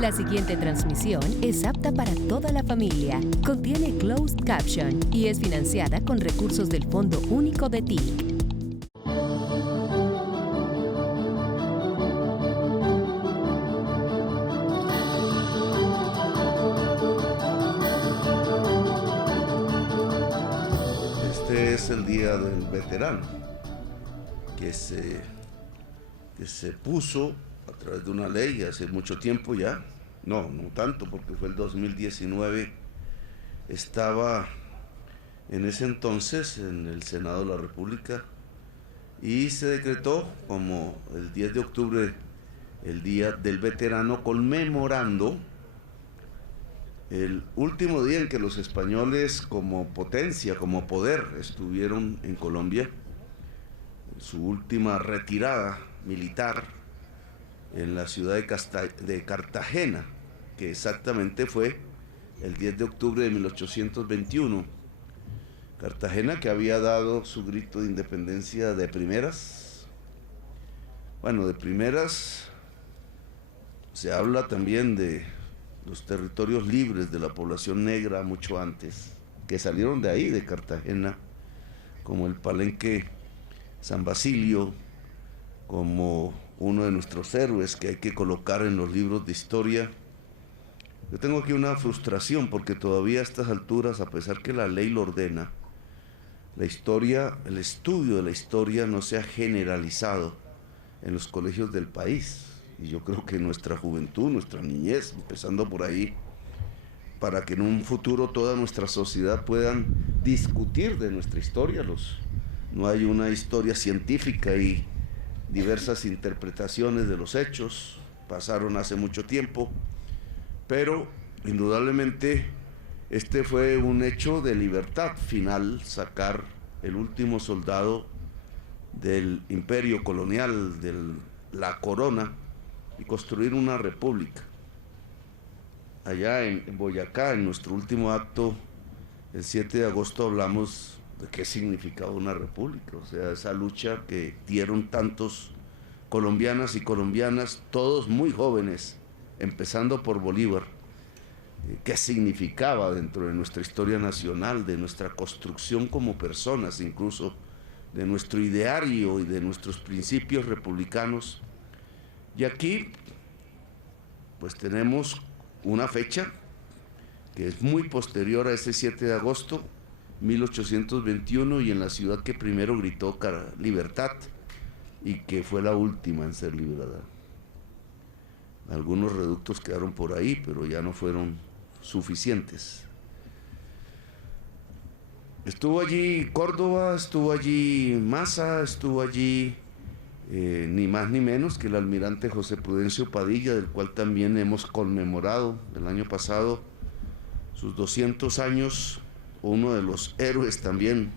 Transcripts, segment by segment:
La siguiente transmisión es apta para toda la familia. Contiene closed caption y es financiada con recursos del Fondo Único de TIC. Este es el Día del Veterano, que se puso a través de una ley hace mucho tiempo ya. No tanto, porque fue el 2019. Estaba en ese entonces en el Senado de la República y se decretó como el 10 de octubre el Día del Veterano, conmemorando el último día en que los españoles como potencia, como poder, estuvieron en Colombia, su última retirada militar en la ciudad de Cartagena, que exactamente fue el 10 de octubre de 1821. Cartagena, que había dado su grito de independencia de primeras. Bueno, de primeras se habla también de los territorios libres de la población negra mucho antes, que salieron de ahí, de Cartagena, como el Palenque San Basilio, como uno de nuestros héroes que hay que colocar en los libros de historia. Yo tengo aquí una frustración porque todavía a estas alturas, a pesar que la ley lo ordena, la historia, el estudio de la historia no se ha generalizado en los colegios del país. Y yo creo que nuestra juventud, nuestra niñez, empezando por ahí, para que en un futuro toda nuestra sociedad puedan discutir de nuestra historia. No hay una historia científica y diversas interpretaciones de los hechos, pasaron hace mucho tiempo, pero indudablemente este fue un hecho de libertad final, sacar el último soldado del imperio colonial, de la corona, y construir una república. Allá en Boyacá, en nuestro último acto, el 7 de agosto, hablamos de qué significaba una república, o sea, esa lucha que dieron tantos colombianas y colombianas, todos muy jóvenes, empezando por Bolívar, qué significaba dentro de nuestra historia nacional, de nuestra construcción como personas, incluso de nuestro ideario y de nuestros principios republicanos. Y aquí, pues tenemos una fecha que es muy posterior a ese 7 de agosto, 1821, y en la ciudad que primero gritó libertad y que fue la última en ser liberada. Algunos reductos quedaron por ahí, pero ya no fueron suficientes. Estuvo allí Córdoba, estuvo allí Maza, estuvo allí ni más ni menos que el almirante José Prudencio Padilla, del cual también hemos conmemorado el año pasado sus 200 años, uno de los héroes también,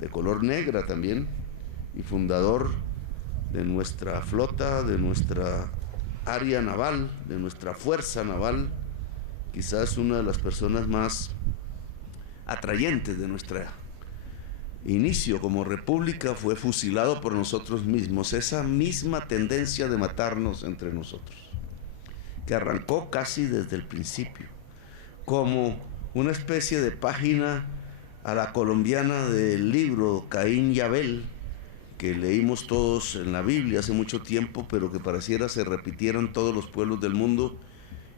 de color negra también, y fundador de nuestra flota, de nuestra área naval, de nuestra fuerza naval, quizás una de las personas más atrayentes de nuestra inicio como república. Fue fusilado por nosotros mismos, esa misma tendencia de matarnos entre nosotros, que arrancó casi desde el principio, como una especie de página a la colombiana del libro Caín y Abel, que leímos todos en la Biblia hace mucho tiempo, pero que pareciera se repitieran todos los pueblos del mundo,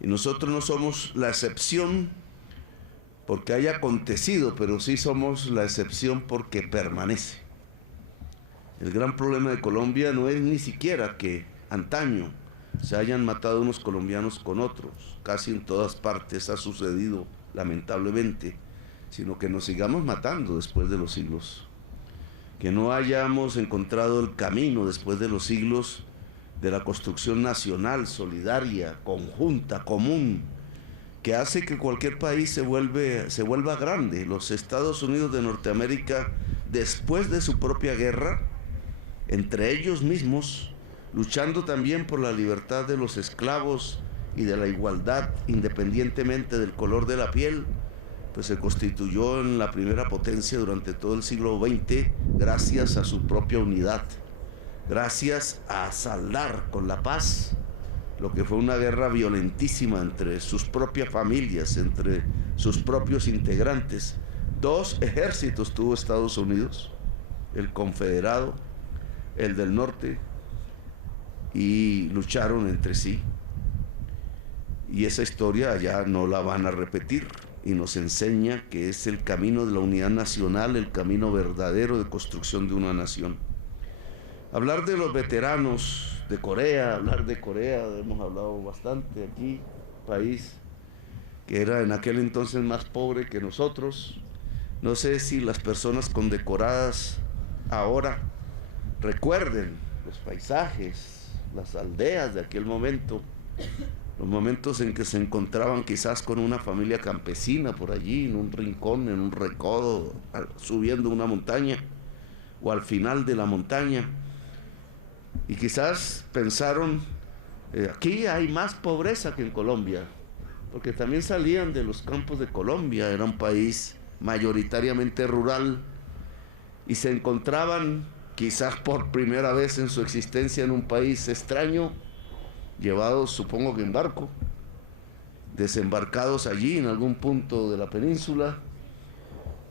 y nosotros no somos la excepción porque haya acontecido, pero sí somos la excepción porque permanece. El gran problema de Colombia no es ni siquiera que antaño se hayan matado unos colombianos con otros, casi en todas partes ha sucedido lamentablemente, sino que nos sigamos matando después de los siglos, que no hayamos encontrado el camino después de los siglos de la construcción nacional, solidaria, conjunta, común, que hace que cualquier país se vuelva grande. Los Estados Unidos de Norteamérica, después de su propia guerra, entre ellos mismos, luchando también por la libertad de los esclavos y de la igualdad independientemente del color de la piel, pues se constituyó en la primera potencia durante todo el siglo XX gracias a su propia unidad, gracias a saldar con la paz lo que fue una guerra violentísima entre sus propias familias, entre sus propios integrantes. 2 ejércitos tuvo Estados Unidos, el confederado, el del norte, y lucharon entre sí. Y esa historia allá no la van a repetir, y nos enseña que es el camino de la unidad nacional, el camino verdadero de construcción de una nación. Hablar de los veteranos de Corea, hablar de Corea, hemos hablado bastante aquí, país que era en aquel entonces más pobre que nosotros. No sé si las personas condecoradas ahora recuerden los paisajes, las aldeas de aquel momento, los momentos en que se encontraban quizás con una familia campesina por allí, en un rincón, en un recodo, subiendo una montaña o al final de la montaña. Y quizás pensaron, aquí hay más pobreza que en Colombia, porque también salían de los campos de Colombia, era un país mayoritariamente rural, y se encontraban quizás por primera vez en su existencia en un país extraño, llevados supongo que en barco, desembarcados allí en algún punto de la península,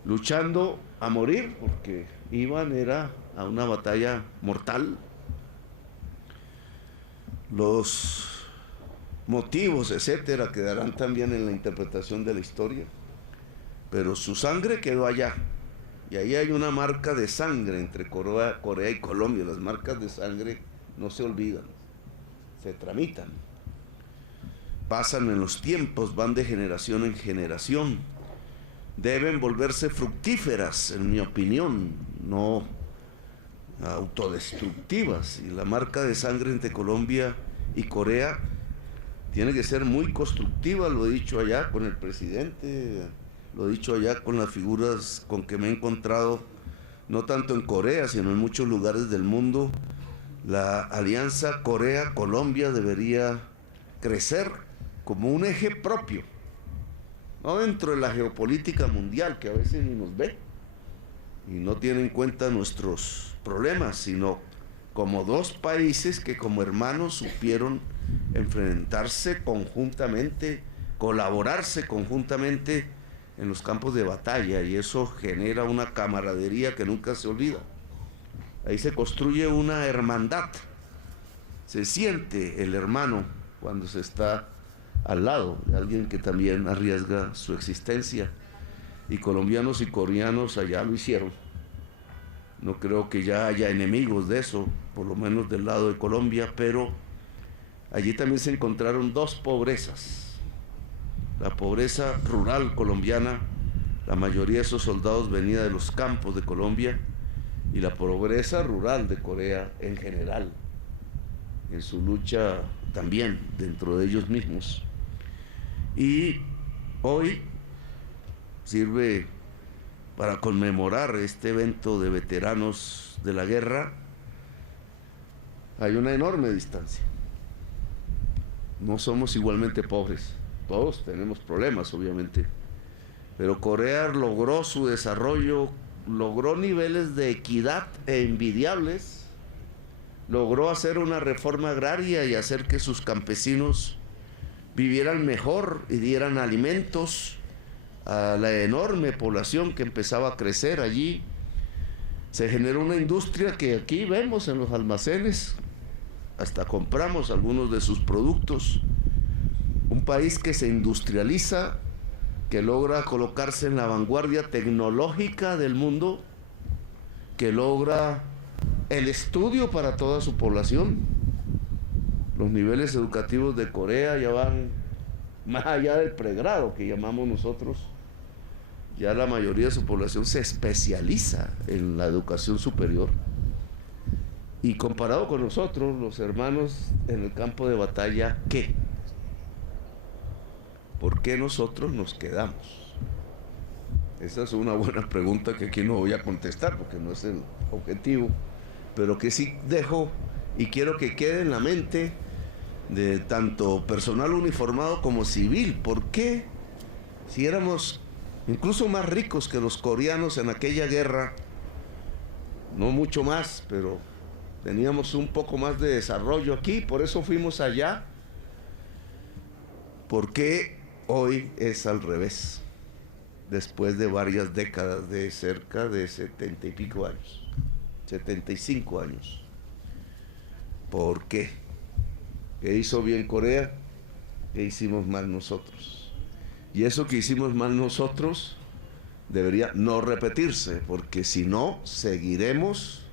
luchando a morir, porque era a una batalla mortal. Los motivos, etcétera, quedarán también en la interpretación de la historia, pero su sangre quedó allá, y ahí hay una marca de sangre entre Corea y Colombia. Las marcas de sangre no se olvidan, se tramitan, pasan en los tiempos, van de generación en generación, deben volverse fructíferas, en mi opinión, no autodestructivas. Y la marca de sangre entre Colombia y Corea tiene que ser muy constructiva. Lo he dicho allá con el presidente, lo he dicho allá con las figuras con que me he encontrado, no tanto en Corea, sino en muchos lugares del mundo. La alianza Corea-Colombia debería crecer como un eje propio, no dentro de la geopolítica mundial, que a veces ni nos ve y no tiene en cuenta nuestros problemas, sino como 2 países que como hermanos supieron enfrentarse conjuntamente, colaborarse conjuntamente en los campos de batalla, y eso genera una camaradería que nunca se olvida. Ahí se construye una hermandad, se siente el hermano cuando se está al lado de alguien que también arriesga su existencia, y colombianos y coreanos allá lo hicieron. No creo que ya haya enemigos de eso, por lo menos del lado de Colombia, pero allí también se encontraron 2 pobrezas. La pobreza rural colombiana, la mayoría de esos soldados venía de los campos de Colombia, y la pobreza rural de Corea en general, en su lucha también dentro de ellos mismos. Y hoy sirve para conmemorar este evento de veteranos de la guerra. Hay una enorme distancia. No somos igualmente pobres, todos tenemos problemas obviamente, pero Corea logró su desarrollo, logró niveles de equidad envidiables, logró hacer una reforma agraria y hacer que sus campesinos vivieran mejor y dieran alimentos a la enorme población que empezaba a crecer allí. Se generó una industria que aquí vemos en los almacenes, hasta compramos algunos de sus productos. Un país que se industrializa, que logra colocarse en la vanguardia tecnológica del mundo, que logra el estudio para toda su población. Los niveles educativos de Corea ya van más allá del pregrado que llamamos nosotros. Ya la mayoría de su población se especializa en la educación superior. Y comparado con nosotros, los hermanos en el campo de batalla, ¿qué? ¿Por qué nosotros nos quedamos? Esa es una buena pregunta que aquí no voy a contestar porque no es el objetivo, pero que sí dejo y quiero que quede en la mente de tanto personal uniformado como civil. ¿Por qué, si éramos incluso más ricos que los coreanos en aquella guerra, no mucho más, pero teníamos un poco más de desarrollo aquí, por eso fuimos allá ¿Por qué hoy es al revés? Después de varias décadas, de cerca de 70 y pico años, 75 años. ¿Por qué? ¿Qué hizo bien Corea? ¿Qué hicimos mal nosotros? Y eso que hicimos mal nosotros debería no repetirse, porque si no, seguiremos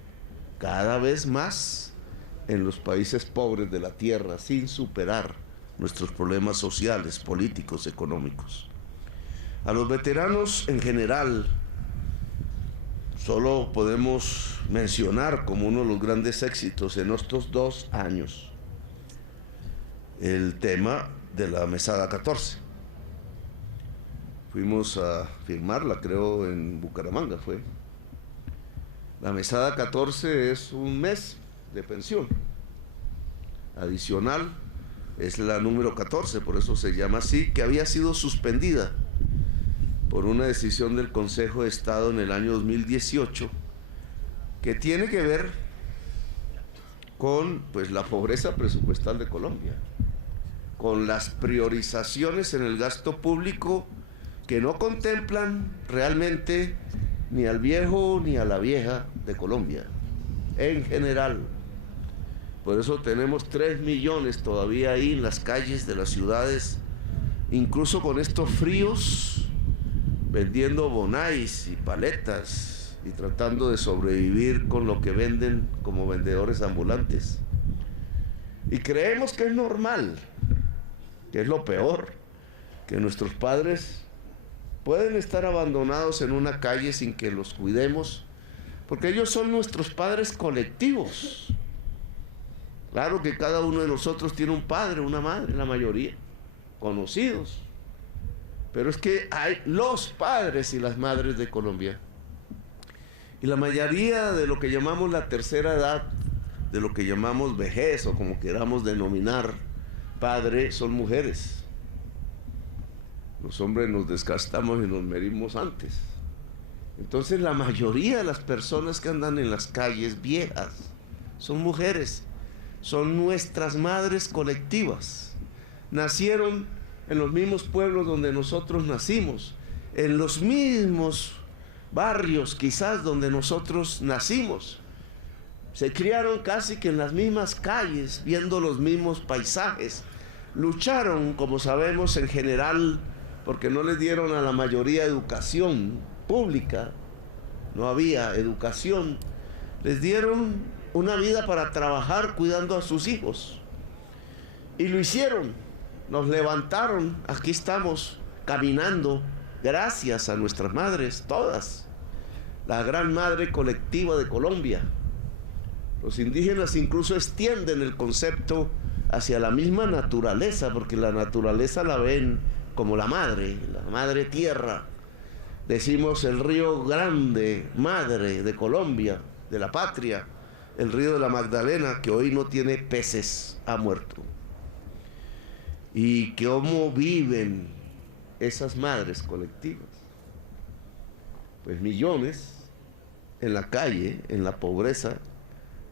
cada vez más en los países pobres de la tierra sin superar nuestros problemas sociales, políticos, económicos. A los veteranos en general, solo podemos mencionar como uno de los grandes éxitos en estos 2 años el tema de la Mesada 14. Fuimos a firmarla, creo, en Bucaramanga fue. La Mesada 14 es un mes de pensión adicional, es la número 14, por eso se llama así, que había sido suspendida por una decisión del Consejo de Estado en el año 2018, que tiene que ver con pues, la pobreza presupuestal de Colombia, con las priorizaciones en el gasto público que no contemplan realmente ni al viejo ni a la vieja de Colombia, en general. Por eso tenemos 3 millones todavía ahí en las calles de las ciudades, incluso con estos fríos, vendiendo bonais y paletas y tratando de sobrevivir con lo que venden como vendedores ambulantes. Y creemos que es normal, que es lo peor, que nuestros padres pueden estar abandonados en una calle sin que los cuidemos, porque ellos son nuestros padres colectivos. Claro que cada uno de nosotros tiene un padre, una madre, la mayoría, conocidos. Pero es que hay los padres y las madres de Colombia. Y la mayoría de lo que llamamos la tercera edad, de lo que llamamos vejez o como queramos denominar padre, son mujeres. Los hombres nos desgastamos y nos morimos antes. Entonces la mayoría de las personas que andan en las calles viejas son mujeres, son nuestras madres colectivas. Nacieron en los mismos pueblos donde nosotros nacimos, en los mismos barrios quizás donde nosotros nacimos. Se criaron casi que en las mismas calles, viendo los mismos paisajes. Lucharon, como sabemos, en general, porque no les dieron a la mayoría educación pública, no había educación, les dieron una vida para trabajar cuidando a sus hijos. Y lo hicieron, nos levantaron, aquí estamos caminando, gracias a nuestras madres, todas, la gran madre colectiva de Colombia. Los indígenas incluso extienden el concepto hacia la misma naturaleza, porque la naturaleza la ven como la madre tierra. Decimos el río Grande, madre de Colombia, de la patria, el río de la Magdalena, que hoy no tiene peces, ha muerto. ¿Y cómo viven esas madres colectivas? Pues millones en la calle, en la pobreza,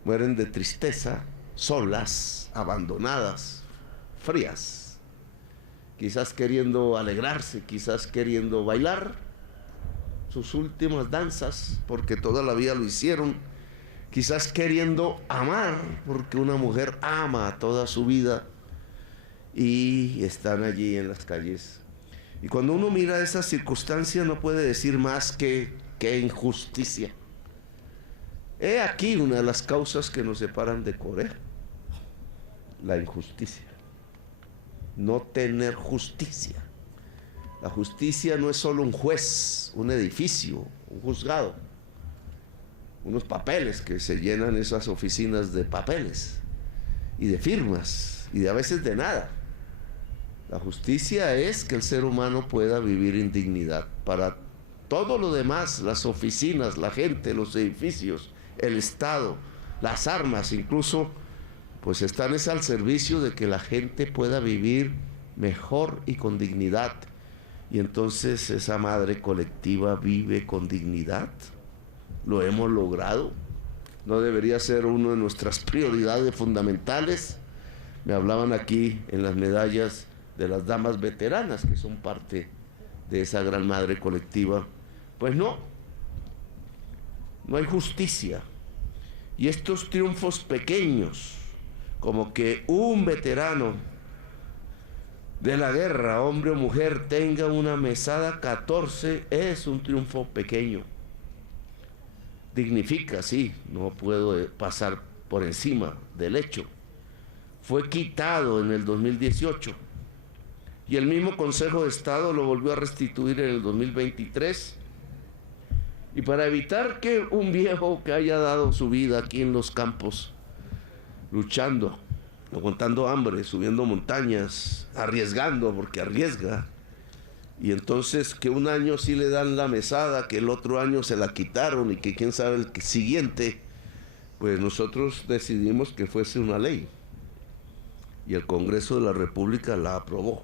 mueren de tristeza, solas, abandonadas, frías, quizás queriendo alegrarse, quizás queriendo bailar sus últimas danzas, porque toda la vida lo hicieron, quizás queriendo amar, porque una mujer ama toda su vida, y están allí en las calles. Y cuando uno mira esa circunstancia no puede decir más que injusticia. He aquí una de las causas que nos separan de Corea: la injusticia, no tener justicia. La justicia no es solo un juez, un edificio, un juzgado, unos papeles que se llenan esas oficinas de papeles y de firmas y de a veces de nada. La justicia es que el ser humano pueda vivir en dignidad. Para todo lo demás, las oficinas, la gente, los edificios, el Estado, las armas incluso, pues están al servicio de que la gente pueda vivir mejor y con dignidad. Y entonces esa madre colectiva vive con dignidad. Lo hemos logrado. No debería ser una de nuestras prioridades fundamentales. Me hablaban aquí en las medallas de las damas veteranas, que son parte de esa gran madre colectiva. Pues no hay justicia. Y estos triunfos pequeños, como que un veterano de la guerra, hombre o mujer, tenga una mesada 14, es un triunfo pequeño. Dignifica, sí, no puedo pasar por encima del hecho. Fue quitado en el 2018 y el mismo Consejo de Estado lo volvió a restituir en el 2023. Y para evitar que un viejo que haya dado su vida aquí en los campos, luchando, aguantando hambre, subiendo montañas, arriesgando, porque arriesga, y entonces que un año sí le dan la mesada, que el otro año se la quitaron y que quién sabe el siguiente, pues nosotros decidimos que fuese una ley y el Congreso de la República la aprobó.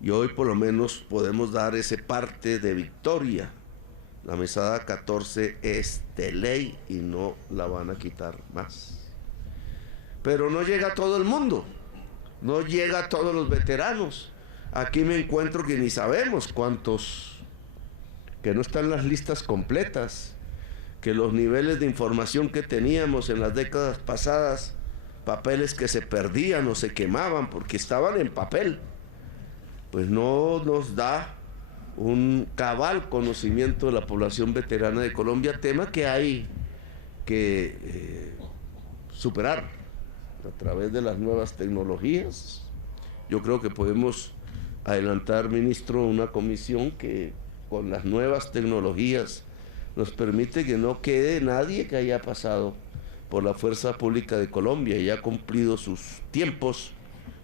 Y hoy por lo menos podemos dar ese parte de victoria. La mesada 14 es de ley y no la van a quitar más. Pero no llega a todo el mundo, no llega a todos los veteranos. Aquí me encuentro que ni sabemos cuántos, que no están las listas completas, que los niveles de información que teníamos en las décadas pasadas, papeles que se perdían o se quemaban porque estaban en papel, pues no nos da un cabal conocimiento de la población veterana de Colombia, tema que hay que superar a través de las nuevas tecnologías. Yo creo que podemos adelantar, ministro, una comisión que con las nuevas tecnologías nos permite que no quede nadie que haya pasado por la fuerza pública de Colombia y ha cumplido sus tiempos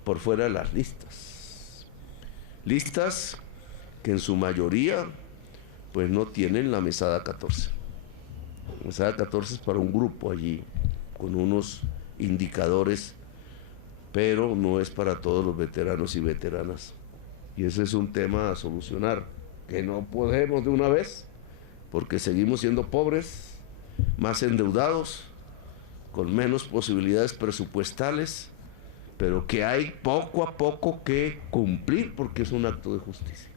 por fuera de las listas. Listas que en su mayoría pues no tienen la mesada 14. La mesada 14 es para un grupo allí, con unos indicadores, pero no es para todos los veteranos y veteranas. Y ese es un tema a solucionar, que no podemos de una vez, porque seguimos siendo pobres, más endeudados, con menos posibilidades presupuestales, pero que hay poco a poco que cumplir porque es un acto de justicia.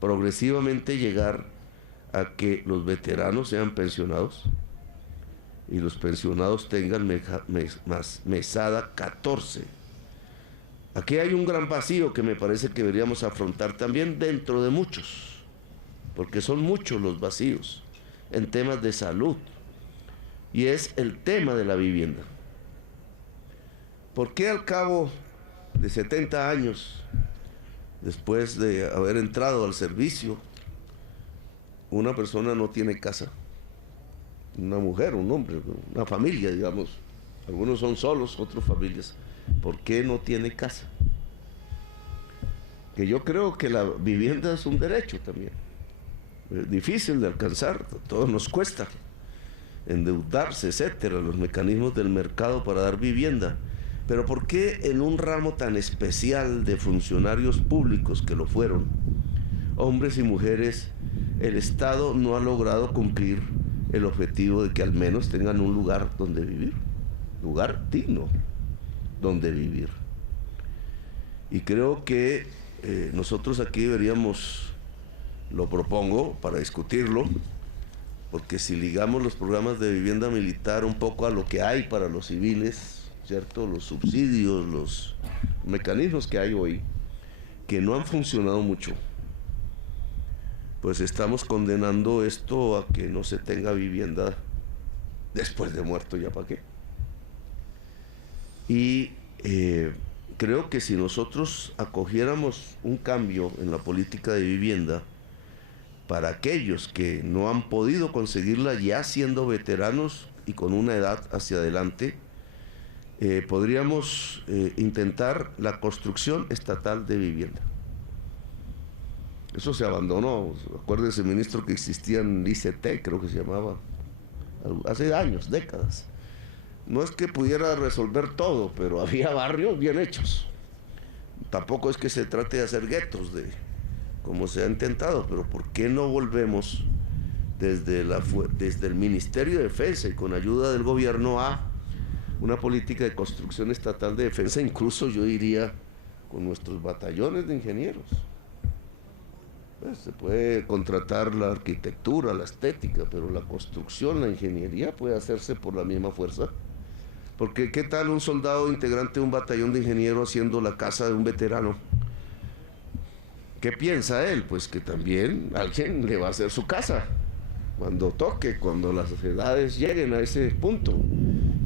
Progresivamente llegar a que los veteranos sean pensionados y los pensionados tengan mesada 14. Aquí hay un gran vacío que me parece que deberíamos afrontar también dentro de muchos, porque son muchos los vacíos en temas de salud, y es el tema de la vivienda. ¿Por qué al cabo de 70 años, después de haber entrado al servicio, una persona no tiene casa? Una mujer, un hombre, una familia, digamos. Algunos son solos, otros familias. ¿Por qué no tiene casa? Que yo creo que la vivienda es un derecho también. Es difícil de alcanzar, a todos nos cuesta endeudarse, etcétera, los mecanismos del mercado para dar vivienda. Pero ¿por qué en un ramo tan especial de funcionarios públicos que lo fueron, hombres y mujeres, el Estado no ha logrado cumplir el objetivo de que al menos tengan un lugar donde vivir, lugar digno donde vivir? Y creo que nosotros aquí deberíamos, lo propongo para discutirlo, porque si ligamos los programas de vivienda militar un poco a lo que hay para los civiles, ¿cierto? Los subsidios, los mecanismos que hay hoy, que no han funcionado mucho, pues estamos condenando esto a que no se tenga vivienda después de muerto, ¿ya para qué? Y creo que si nosotros acogiéramos un cambio en la política de vivienda para aquellos que no han podido conseguirla ya siendo veteranos y con una edad hacia adelante, podríamos intentar la construcción estatal de vivienda. Eso se abandonó. Acuérdese, ministro, que existía en ICT, creo que se llamaba, hace años, décadas. No es que pudiera resolver todo, pero había barrios bien hechos. Tampoco es que se trate de hacer guetos, como se ha intentado, pero ¿por qué no volvemos desde el Ministerio de Defensa y con ayuda del gobierno a una política de construcción estatal de defensa, incluso yo diría con nuestros batallones de ingenieros. Pues se puede contratar la arquitectura, la estética, pero la construcción, la ingeniería puede hacerse por la misma fuerza. Porque ¿qué tal un soldado integrante de un batallón de ingenieros haciendo la casa de un veterano? ¿Qué piensa él? Pues que también alguien le va a hacer su casa cuando toque, cuando las edades lleguen a ese punto.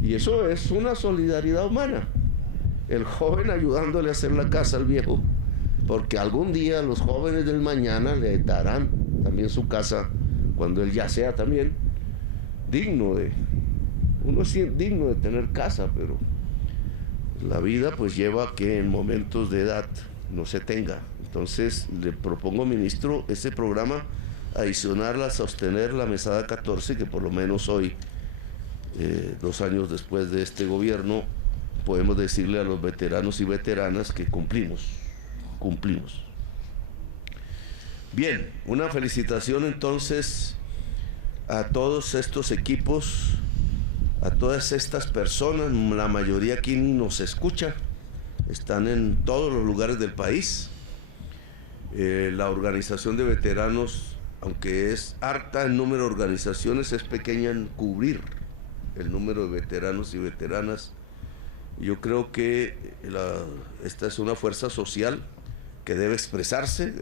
Y eso es una solidaridad humana. El joven ayudándole a hacer la casa al viejo, porque algún día los jóvenes del mañana le darán también su casa cuando él ya sea también digno de... Uno es digno de tener casa, pero la vida pues lleva a que en momentos de edad no se tenga. Entonces le propongo, ministro, ese programa adicional a sostener la mesada 14, que por lo menos hoy, 2 años después de este gobierno, podemos decirle a los veteranos y veteranas que cumplimos. Bien, una felicitación entonces a todos estos equipos, a todas estas personas, la mayoría aquí ni nos escucha, están en todos los lugares del país. La organización de veteranos, aunque es harta en número de organizaciones, es pequeña en cubrir el número de veteranos y veteranas. Yo creo que esta es una fuerza social que debe expresarse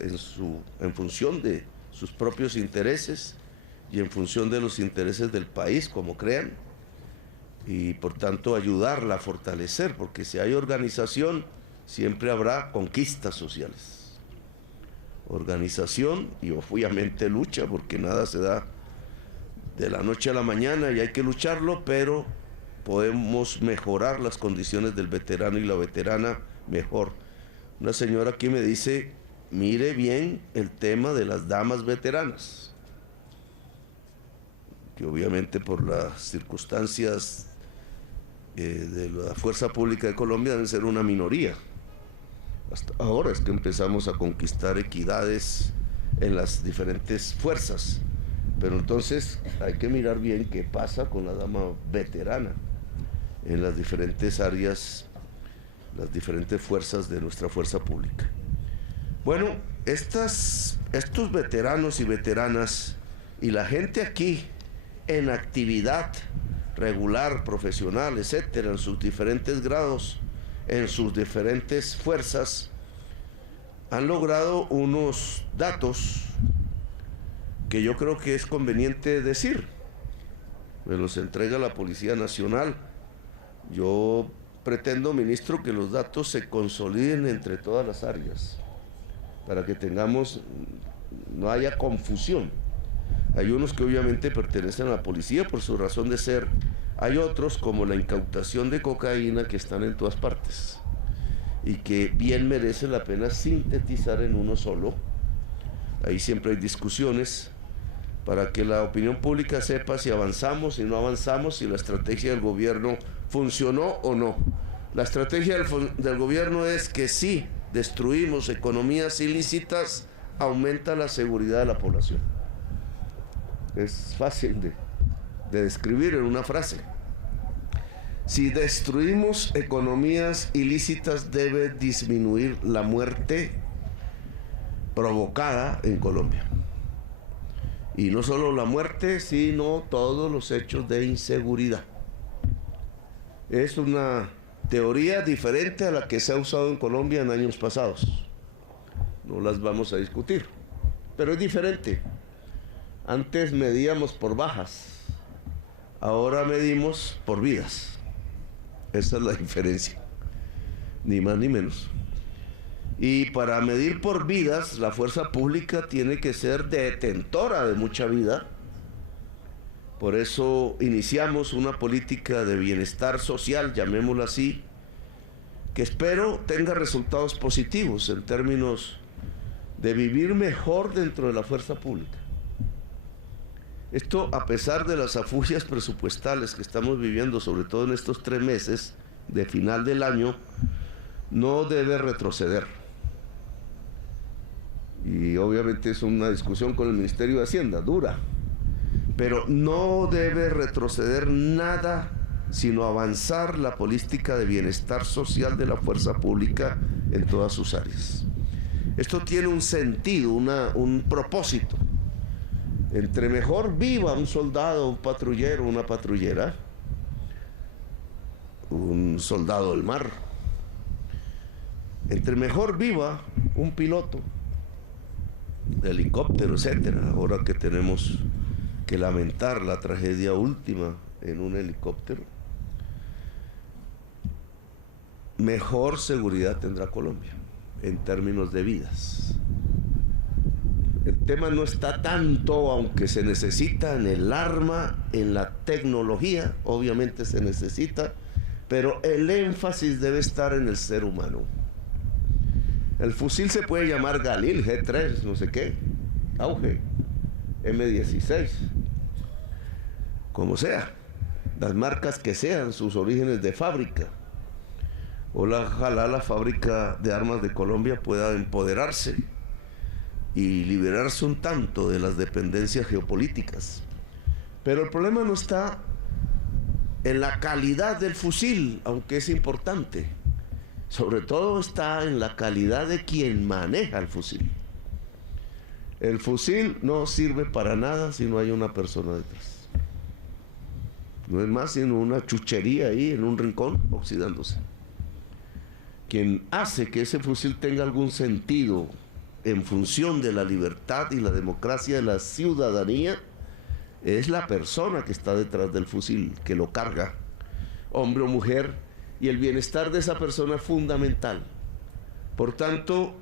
en función de sus propios intereses y en función de los intereses del país, como crean, y por tanto ayudarla a fortalecer, porque si hay organización, siempre habrá conquistas sociales. Organización y obviamente lucha, porque nada se da de la noche a la mañana y hay que lucharlo, pero podemos mejorar las condiciones del veterano y la veterana mejor. Una señora aquí me dice, mire bien el tema de las damas veteranas, que obviamente por las circunstancias de la fuerza pública de Colombia deben ser una minoría. Hasta ahora es que empezamos a conquistar equidades en las diferentes fuerzas, pero entonces hay que mirar bien qué pasa con la dama veterana en las diferentes áreas, las diferentes fuerzas de nuestra fuerza pública. Bueno, estos veteranos y veteranas y la gente aquí en actividad regular, profesional, etcétera, en sus diferentes grados, en sus diferentes fuerzas, han logrado unos datos que yo creo que es conveniente decir. Me los entrega la Policía Nacional. Yo pretendo, ministro, que los datos se consoliden entre todas las áreas, para que no haya confusión. Hay unos que obviamente pertenecen a la policía por su razón de ser. Hay otros, como la incautación de cocaína, que están en todas partes y que bien merece la pena sintetizar en uno solo. Ahí siempre hay discusiones para que la opinión pública sepa si avanzamos, si no avanzamos, si la estrategia del gobierno funcionó o no. La estrategia del gobierno es que si destruimos economías ilícitas, aumenta la seguridad de la población. Es fácil de describir en una frase. Si destruimos economías ilícitas, debe disminuir la muerte provocada en Colombia. Y no solo la muerte, sino todos los hechos de inseguridad. Es una teoría diferente a la que se ha usado en Colombia en años pasados. No las vamos a discutir, pero es diferente. Antes medíamos por bajas, ahora medimos por vidas. Esa es la diferencia, ni más ni menos. Y para medir por vidas, la fuerza pública tiene que ser detentora de mucha vida. Por eso iniciamos una política de bienestar social, llamémosla así, que espero tenga resultados positivos en términos de vivir mejor dentro de la fuerza pública. Esto a pesar de las afugias presupuestales que estamos viviendo, sobre todo en estos 3 meses de final del año, no debe retroceder. Y obviamente es una discusión con el Ministerio de Hacienda, dura, pero no debe retroceder nada sino avanzar la política de bienestar social de la fuerza pública en todas sus áreas. Esto tiene un sentido, un propósito. Entre mejor viva un soldado, un patrullero, una patrullera, un soldado del mar, entre mejor viva un piloto de helicóptero, etcétera, ahora que tenemos que lamentar la tragedia última en un helicóptero, mejor seguridad tendrá Colombia en términos de vidas. El tema no está tanto, aunque se necesita en el arma, en la tecnología, obviamente se necesita, pero el énfasis debe estar en el ser humano. El fusil se puede llamar Galil, G3, no sé qué, Auge, M16, como sea, las marcas que sean, sus orígenes de fábrica. Ojalá la fábrica de armas de Colombia pueda empoderarse y liberarse un tanto de las dependencias geopolíticas. Pero el problema no está en la calidad del fusil, aunque es importante. Sobre todo está en la calidad de quien maneja el fusil. El fusil no sirve para nada si no hay una persona detrás. No es más sino una chuchería ahí en un rincón oxidándose. Quien hace que ese fusil tenga algún sentido en función de la libertad y la democracia de la ciudadanía es la persona que está detrás del fusil, que lo carga, hombre o mujer, y el bienestar de esa persona es fundamental. Por tanto,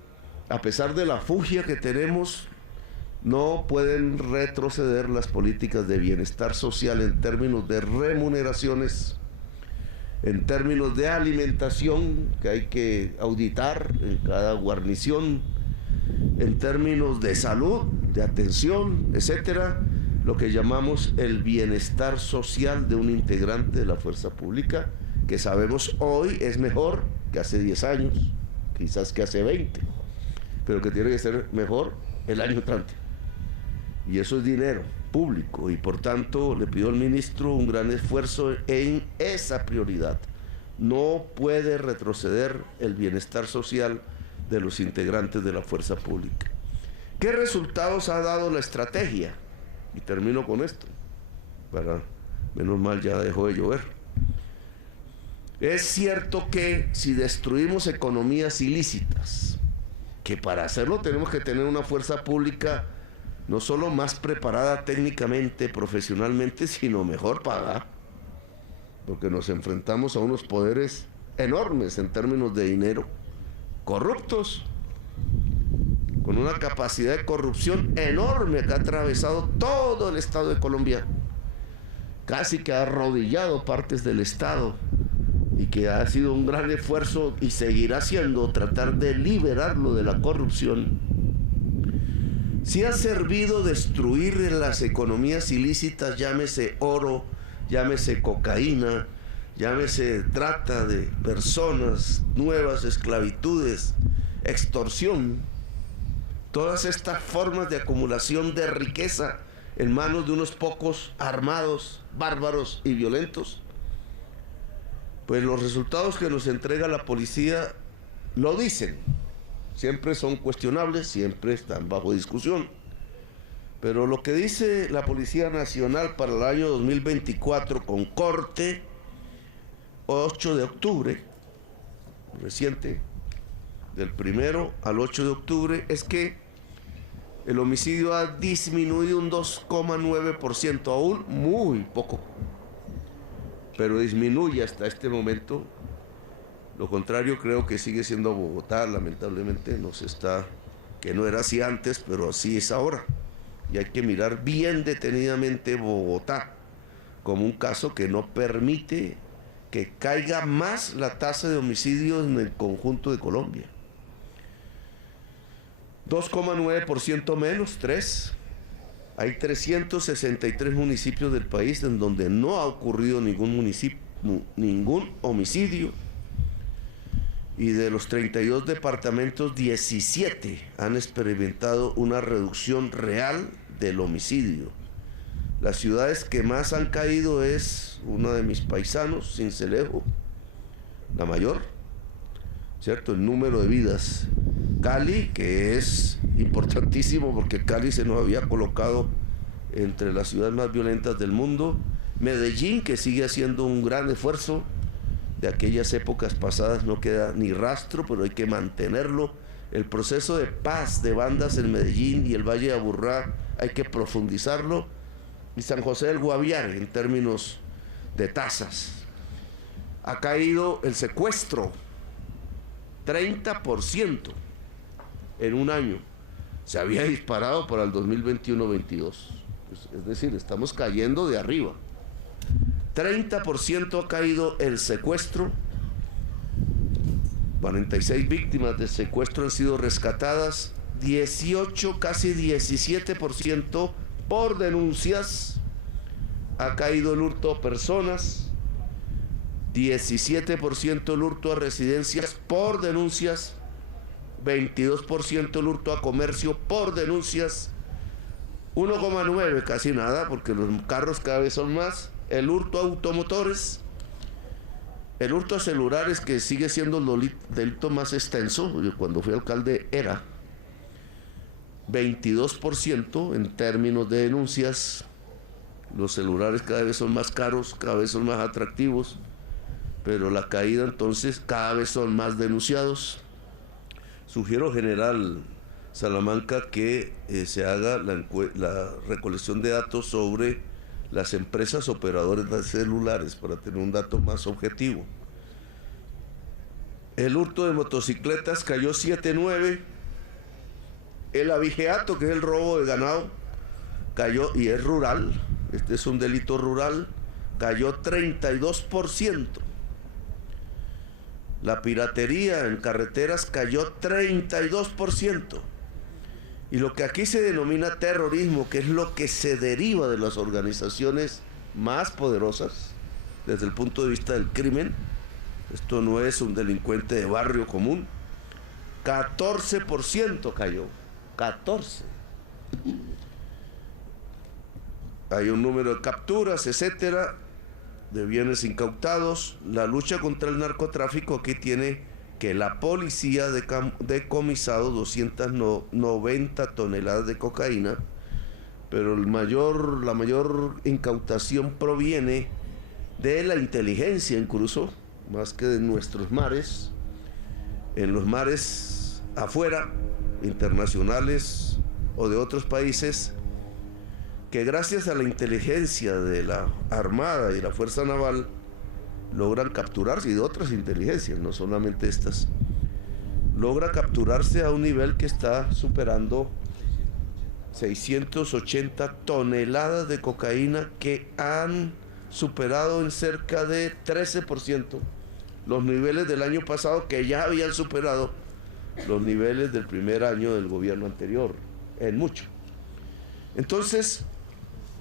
a pesar de la fugia que tenemos, no pueden retroceder las políticas de bienestar social en términos de remuneraciones, en términos de alimentación, que hay que auditar en cada guarnición, en términos de salud, de atención, etcétera, lo que llamamos el bienestar social de un integrante de la fuerza pública, que sabemos hoy es mejor que hace 10 años, quizás que hace 20, pero que tiene que ser mejor el año entrante. Y eso es dinero público, y por tanto le pido al ministro un gran esfuerzo en esa prioridad. No puede retroceder el bienestar social de los integrantes de la fuerza pública. ¿Qué resultados ha dado la estrategia? Y termino con esto, menos mal ya dejó de llover. Es cierto que si destruimos economías ilícitas, que para hacerlo tenemos que tener una fuerza pública no solo más preparada técnicamente, profesionalmente, sino mejor pagada, porque nos enfrentamos a unos poderes enormes en términos de dinero, corruptos, con una capacidad de corrupción enorme que ha atravesado todo el Estado de Colombia, casi que ha arrodillado partes del Estado, y que ha sido un gran esfuerzo y seguirá siendo tratar de liberarlo de la corrupción. Si ha servido destruir las economías ilícitas, llámese oro, llámese cocaína, llámese trata de personas, nuevas esclavitudes, extorsión, todas estas formas de acumulación de riqueza en manos de unos pocos armados, bárbaros y violentos, pues los resultados que nos entrega la policía lo dicen. Siempre son cuestionables, siempre están bajo discusión. Pero lo que dice la Policía Nacional para el año 2024 con corte 8 de octubre, reciente, del 1 al 8 de octubre, es que el homicidio ha disminuido un 2,9%, aún muy poco, pero disminuye hasta este momento. Lo contrario creo que sigue siendo Bogotá, lamentablemente, que no era así antes, pero así es ahora. Y hay que mirar bien detenidamente Bogotá como un caso que no permite que caiga más la tasa de homicidios en el conjunto de Colombia. 2,9% menos, 3. Hay 363 municipios del país en donde no ha ocurrido ningún homicidio. Y de los 32 departamentos, 17 han experimentado una reducción real del homicidio. Las ciudades que más han caído es una de mis paisanos, Sincelejo, la mayor, ¿cierto? El número de vidas. Cali, que es importantísimo porque Cali se nos había colocado entre las ciudades más violentas del mundo. Medellín, que sigue haciendo un gran esfuerzo. De aquellas épocas pasadas no queda ni rastro, pero hay que mantenerlo. El proceso de paz de bandas en Medellín y el Valle de Aburrá hay que profundizarlo. Y San José del Guaviare, en términos de tasas. Ha caído el secuestro, 30% en un año. Se había disparado para el 2021-22. Es decir, estamos cayendo de arriba. 30% ha caído el secuestro. 46 víctimas de secuestro han sido rescatadas. 18, casi 17% por denuncias. Ha caído el hurto a personas. 17% el hurto a residencias por denuncias. 22% el hurto a comercio por denuncias. 1,9, casi nada, porque los carros cada vez son más. El hurto a automotores. El hurto a celulares, que sigue siendo el delito más extenso. Yo cuando fui alcalde era 22% en términos de denuncias. Los celulares cada vez son más caros, cada vez son más atractivos, pero la caída entonces cada vez son más denunciados. Sugiero, general Salamanca, que se haga la recolección de datos sobre las empresas operadoras de celulares para tener un dato más objetivo. El hurto de motocicletas cayó 7,9. El abigeato, que es el robo de ganado, cayó, y es rural, este es un delito rural, cayó 32%. La piratería en carreteras cayó 32%. Y lo que aquí se denomina terrorismo, que es lo que se deriva de las organizaciones más poderosas desde el punto de vista del crimen, esto no es un delincuente de barrio común, 14% cayó, 14%. Hay un número de capturas, etcétera, de bienes incautados. La lucha contra el narcotráfico, aquí tiene que la policía ha decomisado 290 toneladas de cocaína, pero la mayor incautación proviene de la inteligencia, incluso, más que de nuestros mares. En los mares afuera, internacionales o de otros países, que gracias a la inteligencia de la Armada y la Fuerza Naval logran capturarse, y de otras inteligencias, no solamente estas, logra capturarse a un nivel que está superando 680 toneladas de cocaína, que han superado en cerca de 13% los niveles del año pasado, que ya habían superado los niveles del primer año del gobierno anterior, en mucho. Entonces,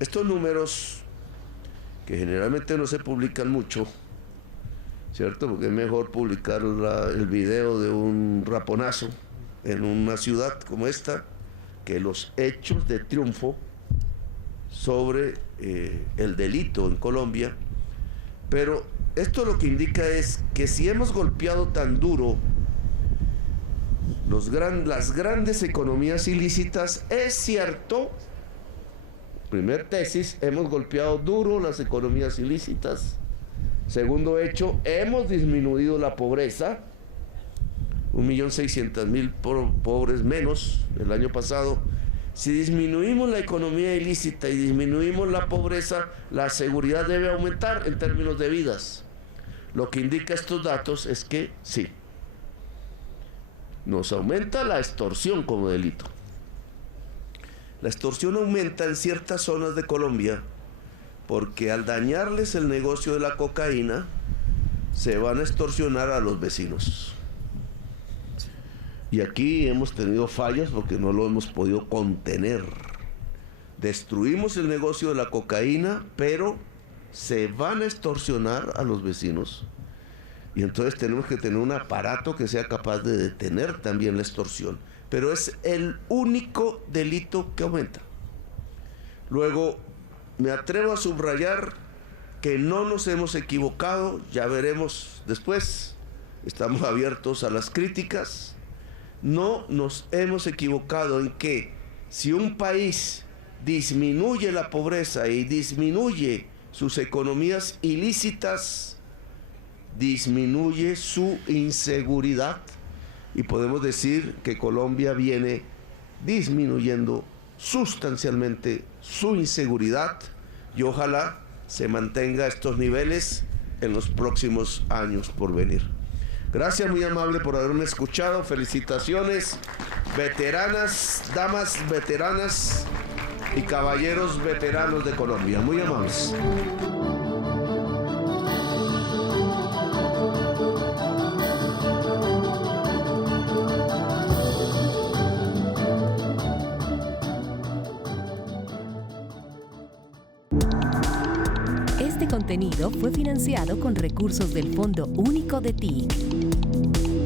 estos números, que generalmente no se publican mucho, ¿cierto? Porque es mejor publicar el video de un raponazo en una ciudad como esta, que los hechos de triunfo sobre el delito en Colombia. Pero esto lo que indica es que si hemos golpeado tan duro las grandes economías ilícitas, es cierto. Primer tesis, hemos golpeado duro las economías ilícitas. Segundo hecho, hemos disminuido la pobreza, 1.600.000 pobres menos el año pasado. Si disminuimos la economía ilícita y disminuimos la pobreza, la seguridad debe aumentar en términos de vidas. Lo que indica estos datos es que sí, nos aumenta la extorsión como delito. La extorsión aumenta en ciertas zonas de Colombia porque al dañarles el negocio de la cocaína, se van a extorsionar a los vecinos. Y aquí hemos tenido fallas porque no lo hemos podido contener. Destruimos el negocio de la cocaína, pero se van a extorsionar a los vecinos. Y entonces tenemos que tener un aparato que sea capaz de detener también la extorsión. Pero es el único delito que aumenta. Luego, me atrevo a subrayar que no nos hemos equivocado, ya veremos después, estamos abiertos a las críticas. No nos hemos equivocado en que si un país disminuye la pobreza y disminuye sus economías ilícitas, disminuye su inseguridad, y podemos decir que Colombia viene disminuyendo sustancialmente su inseguridad, y ojalá se mantenga estos niveles en los próximos años por venir. Gracias, muy amable por haberme escuchado. Felicitaciones, veteranas, damas veteranas y caballeros veteranos de Colombia. Muy amables. Este contenido fue financiado con recursos del Fondo Único de TIC.